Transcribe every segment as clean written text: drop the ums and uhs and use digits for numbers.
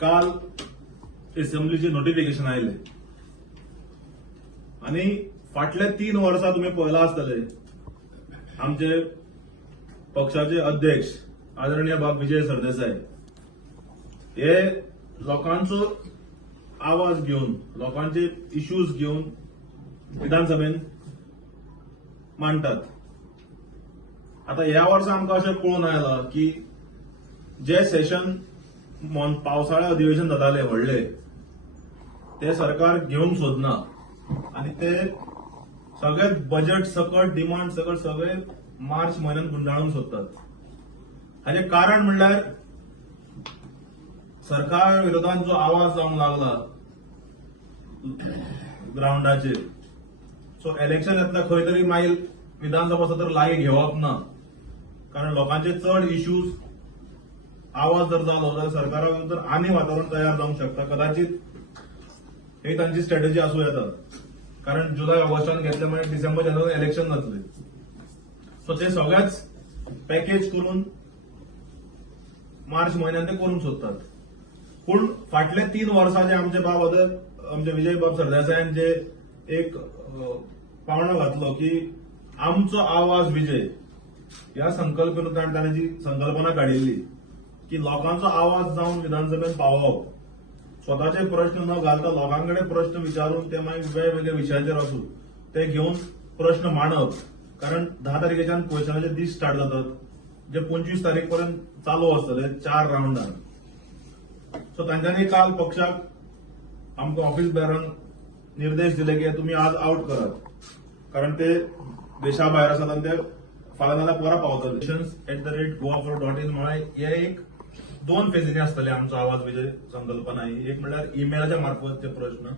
काल असेंब्लीचे नोटिफिकेशन आयले आणि फाटल्या 3 वर्सां तुम्ही पळयला आसतले आमचे पक्षाचे अध्यक्ष आदरणीय बाब विजय सरदेसाय हे लोकांचो आवाज घेऊन लोकांचे इश्यूज घेऊन विधानसभेत मांडतात. आता ह्या वर्सा आमकां अशें पळोवन आयलां की जे सेशन पावसाळे अधिवेशन जाताले व्हडले ते सरकार घेवंक सोदना आणि ते सगळे बजेट सकट डिमांड सकट सगळे मार्च म्हयन्यात गुंडाळूंक सोदतात. हाचे कारण म्हणल्यार सरकार विरोधात जो आवाज जावंक लागला ग्राउंडाचेर, सो इलेक्शन येतल्या खंय तरी मागीर विधानसभा सत्र लागीं घेवप ना, कारण लोकांचे चड इश्यूज आवाज जर जालो जाल्यार सरकारा विरुद्ध आनी वातावरण तयार जावंक शकता. कदाचित ही तांची स्ट्रॅटेजी आसूं येता, कारण जुलय ऑगस्टान घेतले म्हणजे डिसेंबर जानेवारीत इलेक्शन जातले. सो ते सगळेच पॅकेज करून मार्च म्हयन्यात ते करूंक सोदतात. पूण फाटले 3 वर्सां जे आमचे विजय बाब सरदेसायान जे एक पावंडो घातलो की आमचो आवाज विजय ह्या संकल्पनेंतल्यान ताणें जी संकल्पना काडिल्ली की लोकांचो आवाज जावन विधानसभेत पावप, स्वताचे प्रश्न न घालता लोकांकडे प्रश्न विचारून ते मागीर वेगवेगळ्या विशयाचेर आसूं ते घेवन प्रश्न मांडप. कारण 10 तारखेच्यान क्वेशनाचे दीस स्टार्ट जातात जे 25 तारीख पर्यंत चालू आसतले 4 राउंडान. सो तांच्यांनी काल पक्षाक आमकां ऑफिस बेरांक निर्देश दिले की तुम्ही आज आउट करात, कारण ते देशा भायर आसात आनी ते फाल्यां नाल्यार परत पावतले. @goafor.in म्हळ्यार हे एक 2 फेजींनी आसतले आमचो आवाज विजय संकल्पना. ही एक म्हणल्यार ईमेलाच्या मार्फतचे प्रश्न,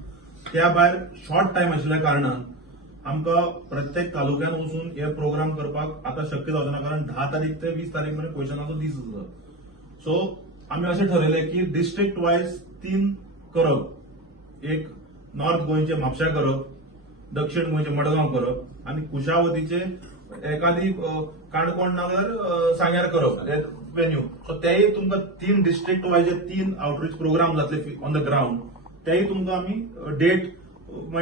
त्या भायर शॉर्ट टायम आशिल्ल्या कारणान आमकां प्रत्येक तालुक्यान वचून हे प्रोग्राम करपाक आता शक्य जावचें ना, कारण 10 तारीख ते 20 तारीख पर्यंत क्वेशनाचो दीस आसा. सो आमी अशें ठरयलें की डिस्ट्रिक्ट वायज 3 करप. एक नॉर्थ गोंयचे म्हापशा करप, दक्षिण गोंयचे मडगांव करप आणि कुशावतीचे एखादी काणकोण नाल्यार सांग्यार करप वेन्यू. सो तेय तुमकां 3 डिस्ट्रिक्ट वायज 3 आउटरीच प्रोग्राम जातले ऑन द ग्राउंड. तेय तुमकां आमी डेट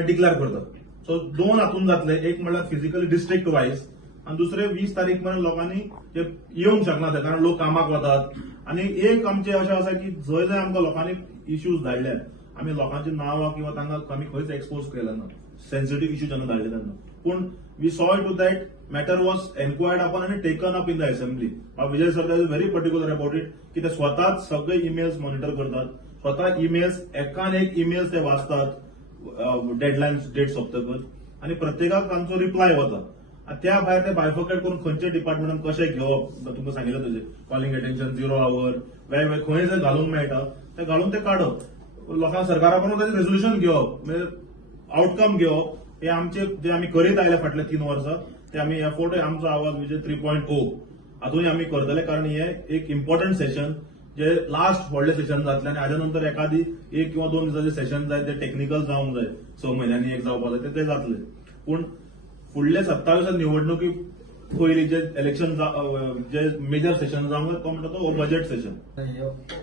डिक्लेअर करतात. सो 2 हातून जातले, एक म्हणल्यार फिजिकली डिस्ट्रिक्ट वायज आणि दुसरे 20 तारीख पर्यंत लोकांनी जे येवंक शकना ते, कारण लोक कामाक वतात. आणि एक आमचे अशें आसा की जंय जंय आमकां लोकांनी इश्यूज धाडल्यात आमी लोकांची नांवां किंवा तांकां आमी खंयच एक्सपोज केले ना, सेन्सिटीव इश्यू जेन्ना धाडले तेन्ना. पूण we saw to that matter was enquired upon आणि taken up in the assembly. Vijay Sardesai is very particular about it की ते स्वताच सगळे ईमेल्स मॉनिटर करतात, स्वता ईमेल्स एकान एक ईमेल्स ते वाचतात डेडलाईन डेट सोंपतकच आणि प्रत्येकाक तांचो रिप्लाय वता. त्या भायर ते बायफोकेट करून खंयच्या डिपार्टमेंटान कशें घेवप तुमकां सांगिल्लें तशें कॉलिंग अटेन्शन 0 आवर वेगवेगळे खंय जर घालूंक मेळटा ते घालून ते काडप. लोकांक सरकारा बरोबर ताचें रेझोल्युशन घेवप, म्हणजे आउटकम घेवप. हे आमचे जे आमी करीत आयले फाटल्या 3 वर्सां ते आमी एफोर्ट आमचो आवाज म्हणजे 3.0 हातूंय आमी करतले, कारण हे एक इम्पॉर्टंट सेशन जे लास्ट व्हडले सेशन जातले आणि हाज्या नंतर एखादी 1 किंवा 2 दिसांचे सेशन जाय ते टेक्निकल जावंक जाय, 6 म्हयन्यांनी एक जावपाक जाय ते जातले. पूण फुडले 27 निवडणुकी पयलीं जे इलेक्शन जे मेजर सेशन जावंक तो म्हणटा तो बजेट सेशन.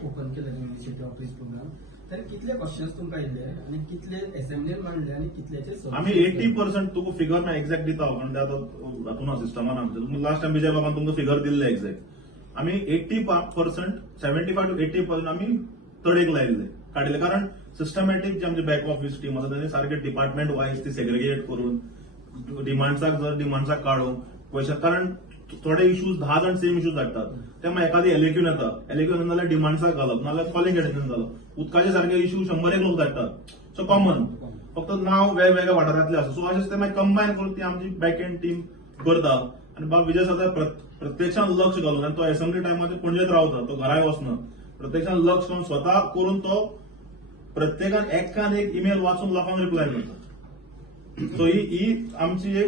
ओपन केले इनिशिएटिव्ह ऑफ दिस प्रोग्राम, तर कितले क्वेश्चन्स तुमकां येयले आणि कितले असेंब्लीन मांडले आणि कितल्याचे आमी 80% तुका फिगर ना एक्झॅक्ट दिता, कारण ते आतां हातून सिस्टमान आमच्या लास्ट टायम विजय बाबान तुमकां फिगर दिल्ले एक्झॅक्ट. आमी 80%, 75 to 80% आमी तडेक लायिल्ले काडिल्ले, कारण सिस्टमॅटीक जे आमचे बॅक ऑफिस टीम आसा तांणी सारखे डिपार्टमेंट वायज ती सेग्रिगेट करून डिमांड्साक काडून क्वेश्चन, कारण थोडे इश्यूज 10 जाण सेम इश्यूज धाडटात ते मागीर एखादी एलेक्यून येता, एलेक्यून जाल्यार डिमांड्साक घालप नाल्यार कॉलिंग अटेन्शन घालप. उदकाचे सारखे इश्यू 100 लोक धाडटात. सो कॉमन फक्त नाव वेगवेगळ्या वाठारांतले आसा. सो अशें ते मागीर कंबायन करून ती आमची बॅक एंड टीम करता. आणि बाब विजय सरदेसाय प्रत्यक्षान लक्ष घालून, आनी तो असेंब्ली टायमार पणजेत रावता, तो घराय वचना, प्रत्यक्षान लक्ष करून स्वता करून तो प्रत्येकान एकान एक ईमेल वाचून लोकांक रिप्लाय करता. सो ही आमची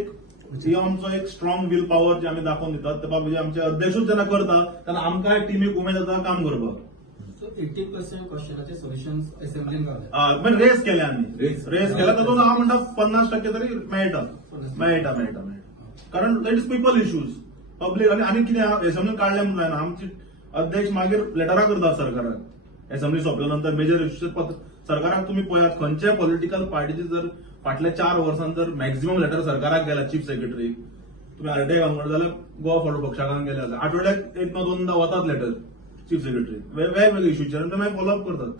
आमचो एक स्ट्रॉंग विल पॉवर जे आमी दाखोवन दितात. ते बाबा आमचे अध्यक्षूच जेन्ना करता तेन्ना आमकांय टीमीक उमेद येता काम करपाक. सो 80% क्वेश्चनाचे सोल्युशन्स असेंब्लीन गावले, म्हणजे रेस केले आमी, रेस केला तातूंत हांव म्हणटा 50% तरी मेळटा. कारण it is people issues public. आनी कितें असेंब्लीन काडले म्हणून जायना, आमचे अध्यक्ष मागीर लेटरां करतात सरकाराक असेंब्ली सोंपल्या नंतर मेजर इश्यूज सरकाराक तुम्ही पळयात खंयच्याय पॉलिटिकल पार्टीचे जर फाटल्या 4 वर्सांत जर मॅक्झिमम लेटर सरकाराक गेला चीफ सेक्रेटरीक तुम्ही आरटीआय घालून जाल्यार गोवा फॉरवर्ड पक्षाक गेले आठवड्याक 1 ना 2दा वतात लेटर चीफ सेक्रेटरी वेगवेगळे इश्यूचेर आनी ते मागीर फॉलोअप करतात.